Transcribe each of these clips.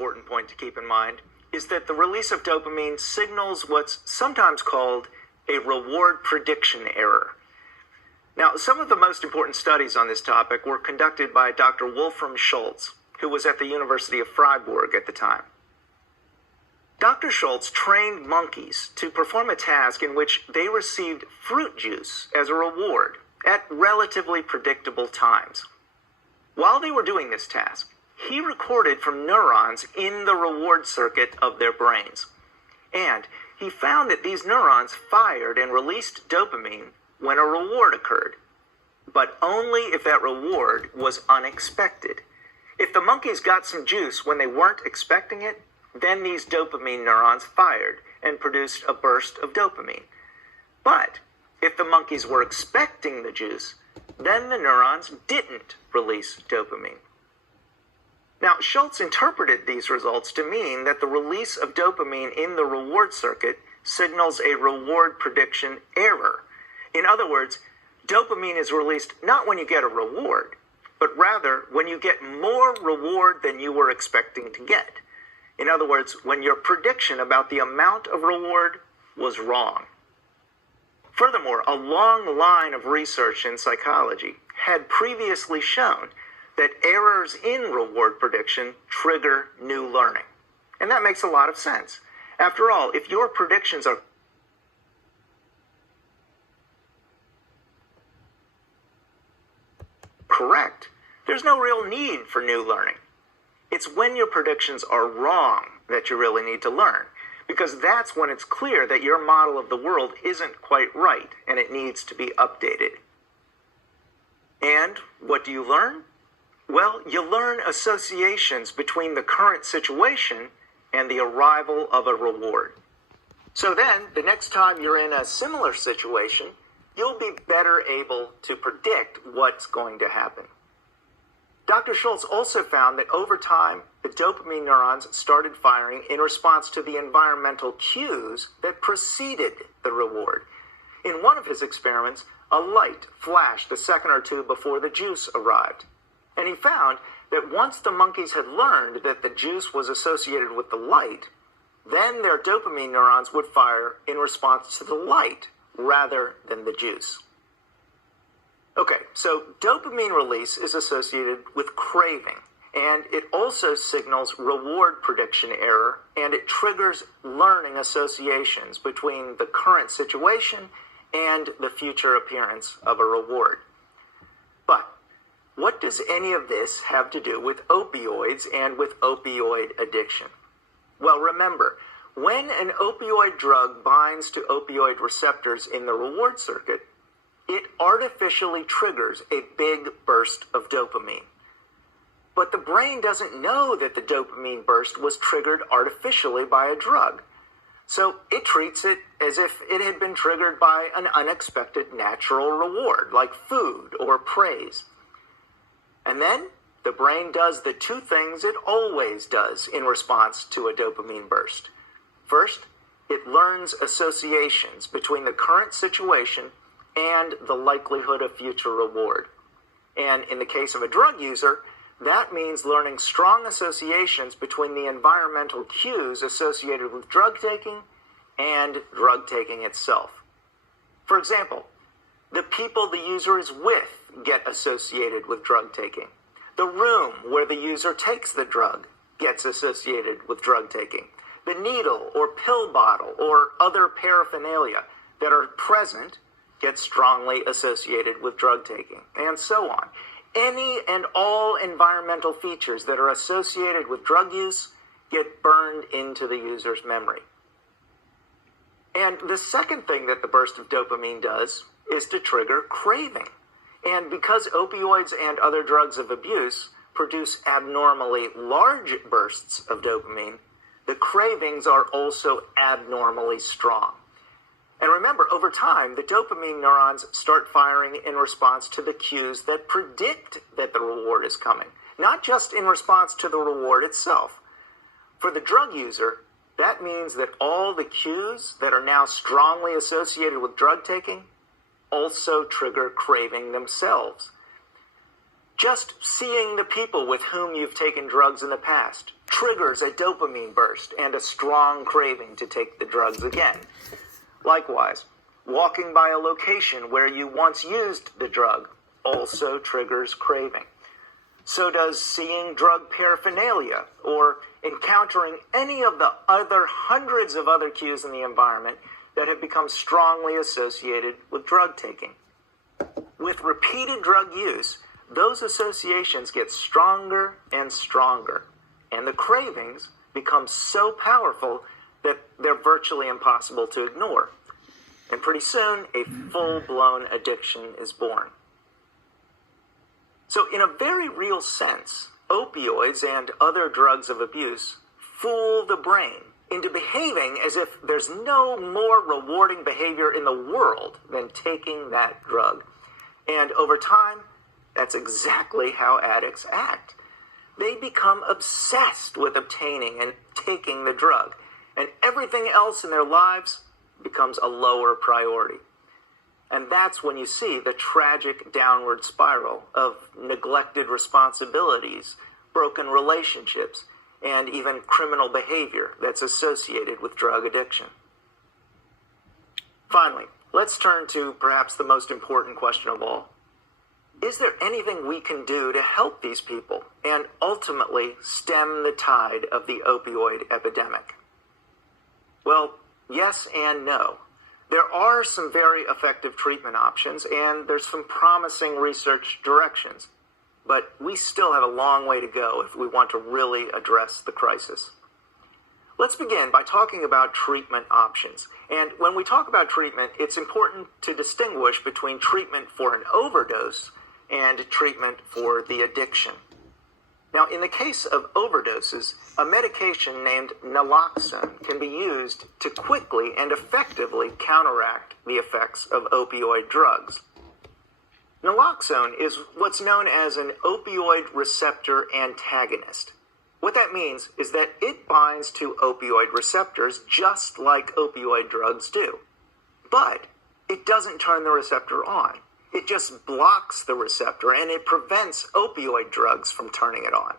important point to keep in mind is that the release of dopamine signals what's sometimes called a reward prediction error. Now, some of the most important studies on this topic were conducted by Dr. Wolfram Schultz, who was at the University of Freiburg at the time. Dr. Schultz trained monkeys to perform a task in which they received fruit juice as a reward at relatively predictable times. While they were doing this task, he recorded from neurons in the reward circuit of their brains. And he found that these neurons fired and released dopamine when a reward occurred, but only if that reward was unexpected. If the monkeys got some juice when they weren't expecting it, then these dopamine neurons fired and produced a burst of dopamine. But if the monkeys were expecting the juice, then the neurons didn't release dopamine. Now, Schultz interpreted these results to mean that the release of dopamine in the reward circuit signals a reward prediction error. In other words, dopamine is released not when you get a reward, but rather when you get more reward than you were expecting to get. In other words, when your prediction about the amount of reward was wrong. Furthermore, a long line of research in psychology had previously shown that errors in reward prediction trigger new learning. And that makes a lot of sense. After all, if your predictions are correct, there's no real need for new learning. It's when your predictions are wrong that you really need to learn, because that's when it's clear that your model of the world isn't quite right and it needs to be updated. And what do you learn? Well, you learn associations between the current situation and the arrival of a reward. So then, the next time you're in a similar situation, you'll be better able to predict what's going to happen. Dr. Schultz also found that over time, the dopamine neurons started firing in response to the environmental cues that preceded the reward. In one of his experiments, a light flashed a second or two before the juice arrived. And he found that once the monkeys had learned that the juice was associated with the light, then their dopamine neurons would fire in response to the light rather than the juice. Okay, so dopamine release is associated with craving, and it also signals reward prediction error, and it triggers learning associations between the current situation and the future appearance of a reward. But what does any of this have to do with opioids and with opioid addiction? Well, remember, when an opioid drug binds to opioid receptors in the reward circuit, it artificially triggers a big burst of dopamine. But the brain doesn't know that the dopamine burst was triggered artificially by a drug. So it treats it as if it had been triggered by an unexpected natural reward, like food or praise. And then the brain does the two things it always does in response to a dopamine burst. First, it learns associations between the current situation and the likelihood of future reward. And in the case of a drug user, that means learning strong associations between the environmental cues associated with drug taking and drug taking itself. For example, the people the user is with get associated with drug taking. The room where the user takes the drug gets associated with drug taking. The needle or pill bottle or other paraphernalia that are present get strongly associated with drug taking, and so on. Any and all environmental features that are associated with drug use get burned into the user's memory. And the second thing that the burst of dopamine does is to trigger craving. And because opioids and other drugs of abuse produce abnormally large bursts of dopamine, the cravings are also abnormally strong. And remember, over time, the dopamine neurons start firing in response to the cues that predict that the reward is coming, not just in response to the reward itself. For the drug user, that means that all the cues that are now strongly associated with drug taking also trigger craving themselves. Just seeing the people with whom you've taken drugs in the past triggers a dopamine burst and a strong craving to take the drugs again. Likewise, walking by a location where you once used the drug also triggers craving. So does seeing drug paraphernalia or encountering any of the other hundreds of other cues in the environment that have become strongly associated with drug taking. With repeated drug use, those associations get stronger and stronger, and the cravings become so powerful that they're virtually impossible to ignore. And pretty soon, a full-blown addiction is born. So in a very real sense, opioids and other drugs of abuse fool the brain into behaving as if there's no more rewarding behavior in the world than taking that drug. And over time, that's exactly how addicts act. They become obsessed with obtaining and taking the drug, and everything else in their lives becomes a lower priority. And that's when you see the tragic downward spiral of neglected responsibilities, broken relationships, and even criminal behavior that's associated with drug addiction. Finally, let's turn to perhaps the most important question of all. Is there anything we can do to help these people and ultimately stem the tide of the opioid epidemic? Well, yes and no. There are some very effective treatment options, and there's some promising research directions. But we still have a long way to go if we want to really address the crisis. Let's begin by talking about treatment options. And when we talk about treatment, it's important to distinguish between treatment for an overdose and treatment for the addiction. Now, in the case of overdoses, a medication named naloxone can be used to quickly and effectively counteract the effects of opioid drugs. Naloxone is what's known as an opioid receptor antagonist. What that means is that it binds to opioid receptors just like opioid drugs do. But it doesn't turn the receptor on. It just blocks the receptor, and it prevents opioid drugs from turning it on.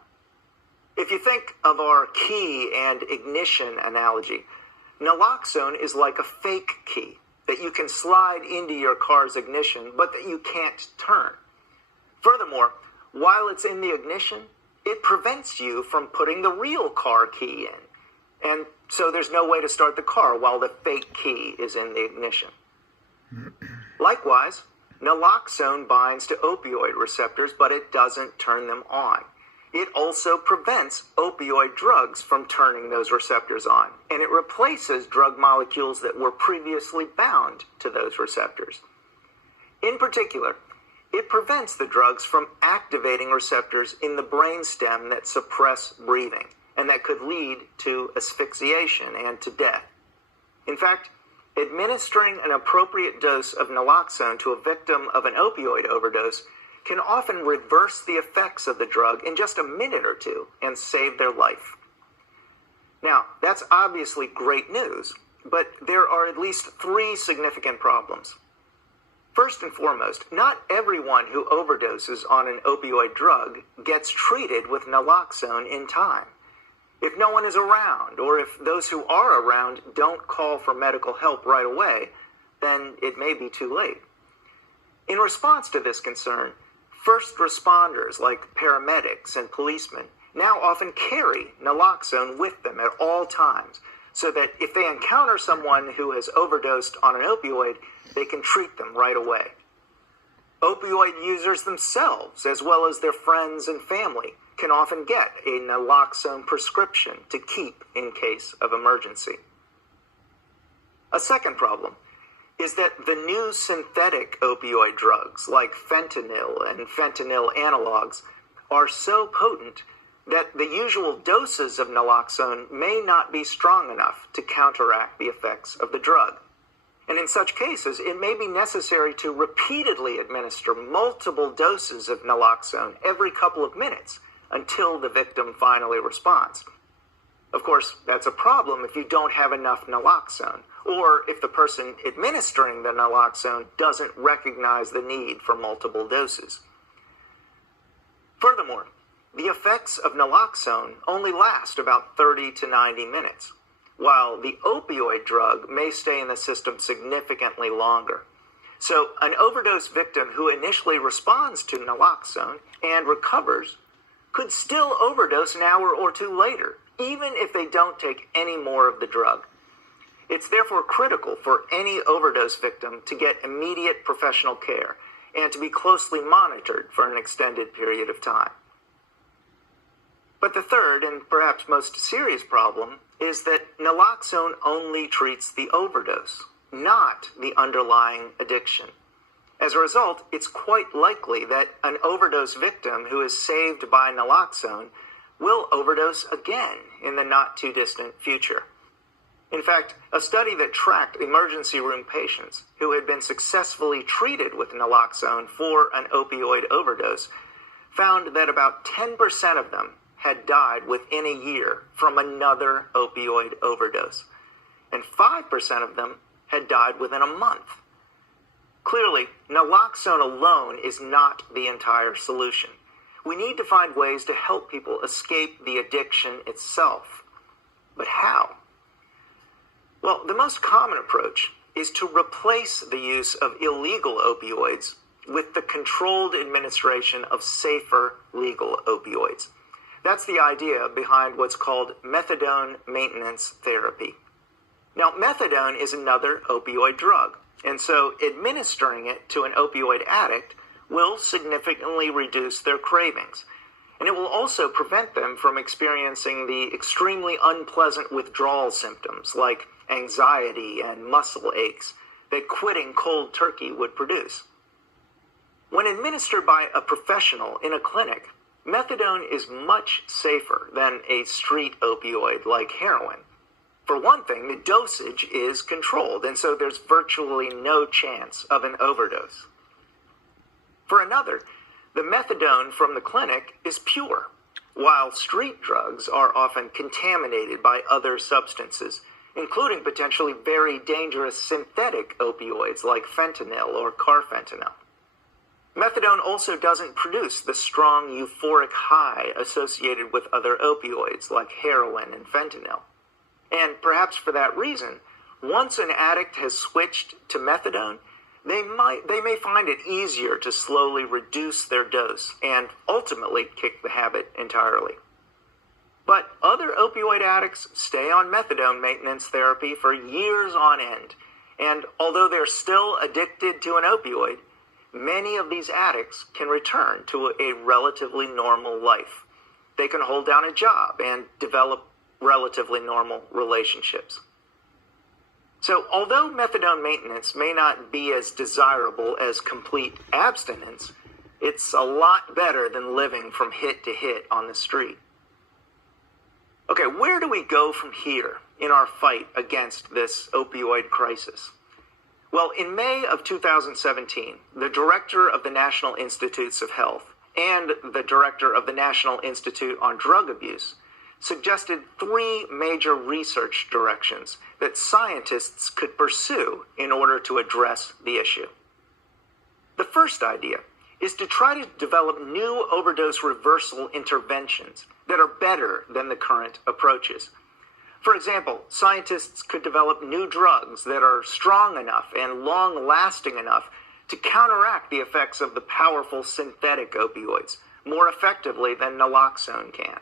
If you think of our key and ignition analogy, naloxone is like a fake key that you can slide into your car's ignition, but that you can't turn. Furthermore, while it's in the ignition, it prevents you from putting the real car key in. And so there's no way to start the car while the fake key is in the ignition. Likewise, naloxone binds to opioid receptors, but it doesn't turn them on. It also prevents opioid drugs from turning those receptors on, and it replaces drug molecules that were previously bound to those receptors. In particular, it prevents the drugs from activating receptors in the brainstem that suppress breathing, and that could lead to asphyxiation and to death. In fact, administering an appropriate dose of naloxone to a victim of an opioid overdose can often reverse the effects of the drug in just a minute or two and save their life. Now, that's obviously great news, but there are at least 3 significant problems. First and foremost, not everyone who overdoses on an opioid drug gets treated with naloxone in time. If no one is around, or if those who are around don't call for medical help right away, then it may be too late. In response to this concern, first responders like paramedics and policemen now often carry naloxone with them at all times, so that if they encounter someone who has overdosed on an opioid, they can treat them right away. Opioid users themselves, as well as their friends and family, can often get a naloxone prescription to keep in case of emergency. A second problem is that the new synthetic opioid drugs like fentanyl and fentanyl analogs are so potent that the usual doses of naloxone may not be strong enough to counteract the effects of the drug. And in such cases, it may be necessary to repeatedly administer multiple doses of naloxone every couple of minutes until the victim finally responds. Of course, that's a problem if you don't have enough naloxone, or if the person administering the naloxone doesn't recognize the need for multiple doses. Furthermore, the effects of naloxone only last about 30 to 90 minutes, while the opioid drug may stay in the system significantly longer. So an overdose victim who initially responds to naloxone and recovers could still overdose an hour or two later, even if they don't take any more of the drug. It's therefore critical for any overdose victim to get immediate professional care and to be closely monitored for an extended period of time. But the third and perhaps most serious problem is that naloxone only treats the overdose, not the underlying addiction. As a result, it's quite likely that an overdose victim who is saved by naloxone will overdose again in the not-too-distant future. In fact, a study that tracked emergency room patients who had been successfully treated with naloxone for an opioid overdose found that about 10% of them had died within a year from another opioid overdose, and 5% of them had died within a month. Clearly, naloxone alone is not the entire solution. We need to find ways to help people escape the addiction itself. But how? Well, the most common approach is to replace the use of illegal opioids with the controlled administration of safer legal opioids. That's the idea behind what's called methadone maintenance therapy. Now, methadone is another opioid drug, and so administering it to an opioid addict will significantly reduce their cravings, and it will also prevent them from experiencing the extremely unpleasant withdrawal symptoms like anxiety and muscle aches that quitting cold turkey would produce. When administered by a professional in a clinic, methadone is much safer than a street opioid like heroin. For one thing, the dosage is controlled, and so there's virtually no chance of an overdose. For another, the methadone from the clinic is pure, while street drugs are often contaminated by other substances, including potentially very dangerous synthetic opioids like fentanyl or carfentanil. Methadone also doesn't produce the strong euphoric high associated with other opioids like heroin and fentanyl. And perhaps for that reason, once an addict has switched to methadone, they may find it easier to slowly reduce their dose and ultimately kick the habit entirely. But other opioid addicts stay on methadone maintenance therapy for years on end, and although they're still addicted to an opioid, many of these addicts can return to a relatively normal life. They can hold down a job and develop relatively normal relationships. So, although methadone maintenance may not be as desirable as complete abstinence, it's a lot better than living from hit to hit on the street. Okay, where do we go from here in our fight against this opioid crisis? Well, in May of 2017, the director of the National Institutes of Health and the director of the National Institute on Drug Abuse suggested three major research directions that scientists could pursue in order to address the issue. The first idea is to try to develop new overdose reversal interventions that are better than the current approaches. For example, scientists could develop new drugs that are strong enough and long-lasting enough to counteract the effects of the powerful synthetic opioids more effectively than naloxone can.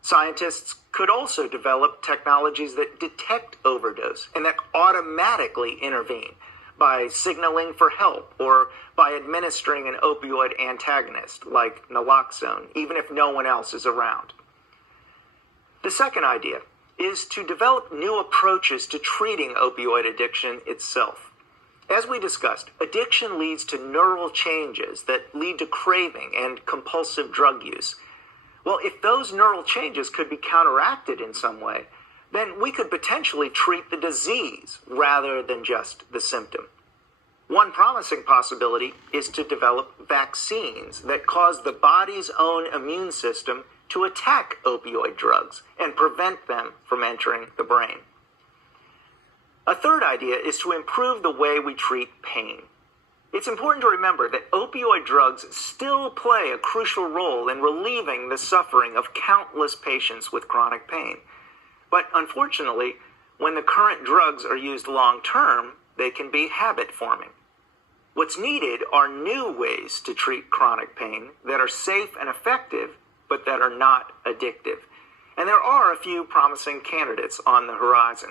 Scientists could also develop technologies that detect overdose and that automatically intervene by signaling for help or by administering an opioid antagonist like naloxone, even if no one else is around. The second idea is to develop new approaches to treating opioid addiction itself. As we discussed, addiction leads to neural changes that lead to craving and compulsive drug use. Well, if those neural changes could be counteracted in some way, then we could potentially treat the disease rather than just the symptom. One promising possibility is to develop vaccines that cause the body's own immune system to attack opioid drugs and prevent them from entering the brain. A third idea is to improve the way we treat pain. It's important to remember that opioid drugs still play a crucial role in relieving the suffering of countless patients with chronic pain. But unfortunately, when the current drugs are used long-term, they can be habit-forming. What's needed are new ways to treat chronic pain that are safe and effective, but that are not addictive. And there are a few promising candidates on the horizon.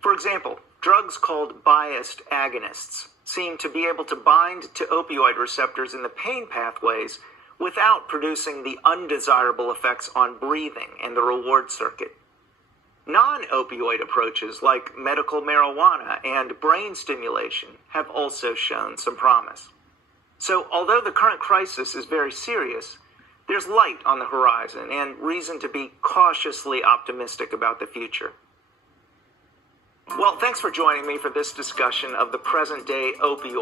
For example, drugs called biased agonists seem to be able to bind to opioid receptors in the pain pathways without producing the undesirable effects on breathing and the reward circuit. Non-opioid approaches like medical marijuana and brain stimulation have also shown some promise. So, although the current crisis is very serious, there's light on the horizon and reason to be cautiously optimistic about the future. Well, thanks for joining me for this discussion of the present-day opioid